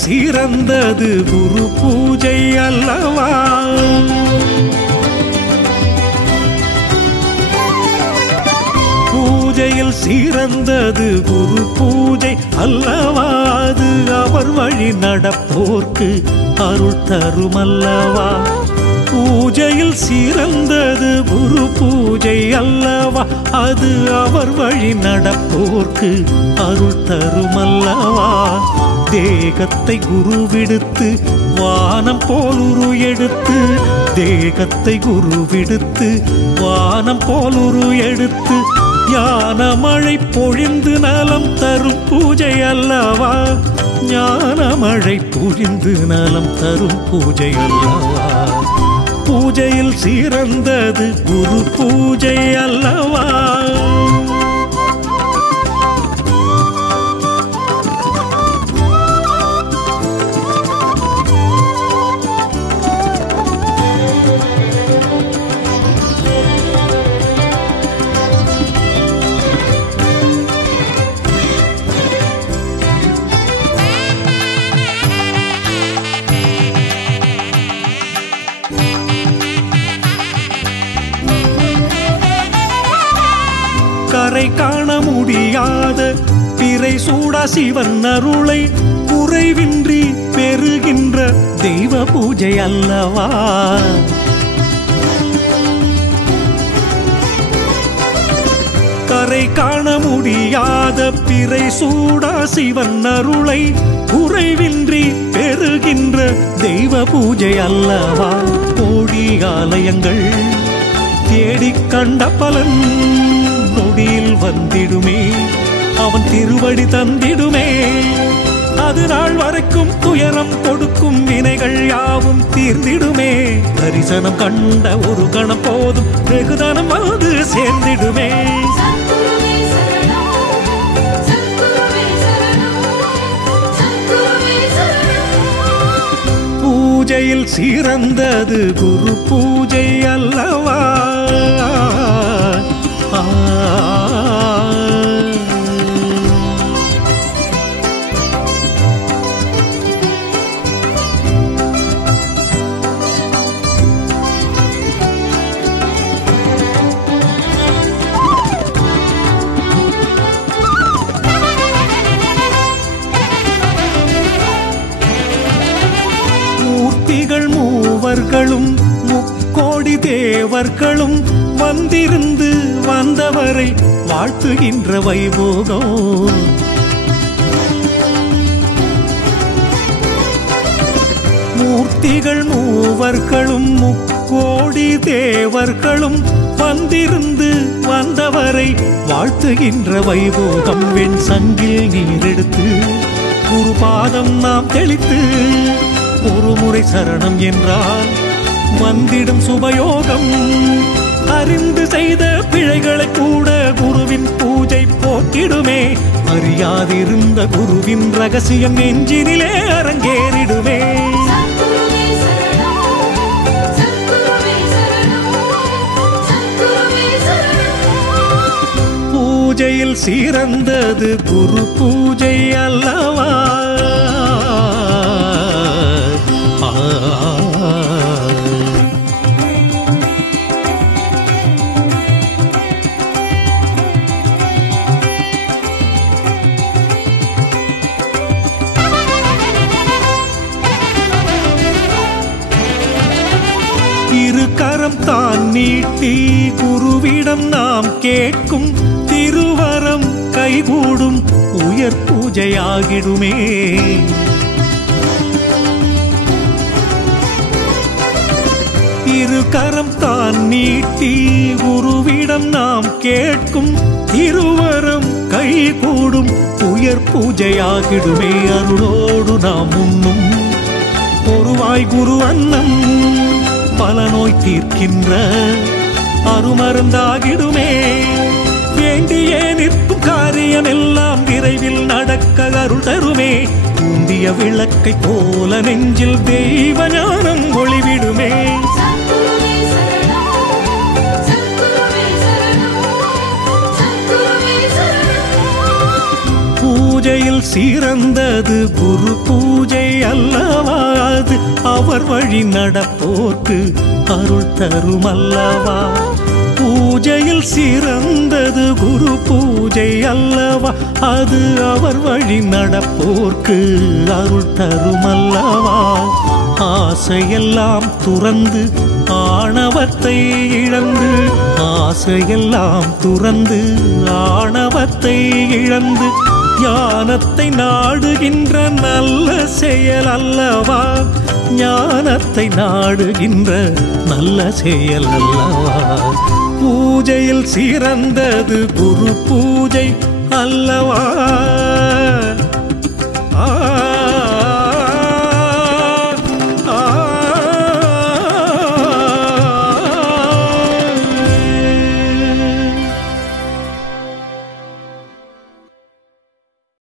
சிறந்தது குரு பூஜை அல்லவா? பூஜையில் சிறந்தது குரு பூஜை அல்லவா? அது அவர் வழி நடப்போர்க்கு அருள் தருமல்லவா? பூஜையில் சிறந்தது குரு பூஜை அல்லவா? அது அவர் வழி நடப்போர்க்கு அருள் தருமல்லவா? தேகத்தை குருவிடுத்து வானம் போல் உரு எடுத்து, தேகத்தை குருவிடுத்து வானம் போல் உரு எடுத்து, ஞான மழை பொழிந்து நலம் தரும் பூஜை அல்லவா? ஞான மழை பொழிந்து நலம் தரும் பூஜை அல்லவா? பூஜையில் சிறந்தது குரு பூஜை அல்லவா? கரை காண முடியாத பிறை சூடா சிவன் அருளை குறைவின்றி பெறுகின்ற தெய்வ பூஜை அல்லவா? கரை காண முடியாத பிறை சூடா சிவன் அருளை குறைவின்றி பெறுகின்ற தெய்வ பூஜை அல்லவா? கோடி ஆலயங்கள் தேடிக் கண்ட பலன் நொடியில் வந்திடுமே, அவன் திருவடி தந்திடுமே. அது நாள் வரைக்கும் துயரம் கொடுக்கும் வினைகள் யாவும் தீர்ந்திடுமே. தரிசனம் கண்ட ஒரு கணம் போதும் வெகுதனம் வந்து சேர்ந்திடுமே. பூஜையில் சிறந்தது குரு பூஜை அல்லவா? மூர்த்திகள் மூவர்களும் முக்கோடி தேவர்களும் வந்திருந்து வந்தவரை வாழ்த்துகின்ற வைபோகம். மூர்த்திகள் மூவர்களும் முக்கோடி தேவர்களும் வந்திருந்து வந்தவரை வாழ்த்துகின்ற வைபோகம். வெண் சங்கில் நீரெடுத்து குருபாதம் நாம் தெளித்து ஒரு முறை சரணம் என்றால் வந்திடும் சுபயோகம். அறிந்து செய்த பிழைகளை கூட குருவின் பூஜை போக்கிடுமே. அறியாதிருந்த குருவின் ரகசியம் நெஞ்சினிலே அரங்கேறிடுமே. பூஜையில் சிறந்தது குரு பூஜை அல்லவா? இரு கரம் தான் நீட்டி குருவிடம் நாம் கேட்கும் திருவரம் கைகூடும் உயர் பூஜையாகிடுமே. இரு கரம் தான் நீட்டி குருவிடம் நாம் கேட்கும் திருவரம் கைகூடும் உயர் பூஜையாகிடுமே. அருளோடு நாம் உண்ணும் ஒருவாய் குரு அன்னம் பல நோய் தீர்க்கின்ற அருமருந்தாகிடுமே. வேண்டியே நிற்கும் காரியம் எல்லாம் விரைவில் நடக்க அருள் தருமே. ஊந்திய விளக்கை போல நெஞ்சில் தெய்வ ஞானம் ஒளிவிடுமே. பூஜையில் சிறந்தது குரு பூஜை அல்லவா அது அவர் வழி நடப்போர்க்கு அருள் தரும் அல்லவா பூஜையில் சிறந்தது குரு பூஜை அல்லவா அது அவர் வழி நடப்போர்க்கு அருள் தரும் அல்லவா ஆசையெல்லாம் துறந்து ஆணவத்தை இழந்து ஆசையெல்லாம் துறந்து ஆணவத்தை இழந்து ஞானத்தை நாடுகின்ற நல்ல செயல் அல்லவா ஞானத்தை நாடுகின்ற நல்ல செயல் அல்லவா பூஜையில் சிறந்தது குரு பூஜை அல்லவா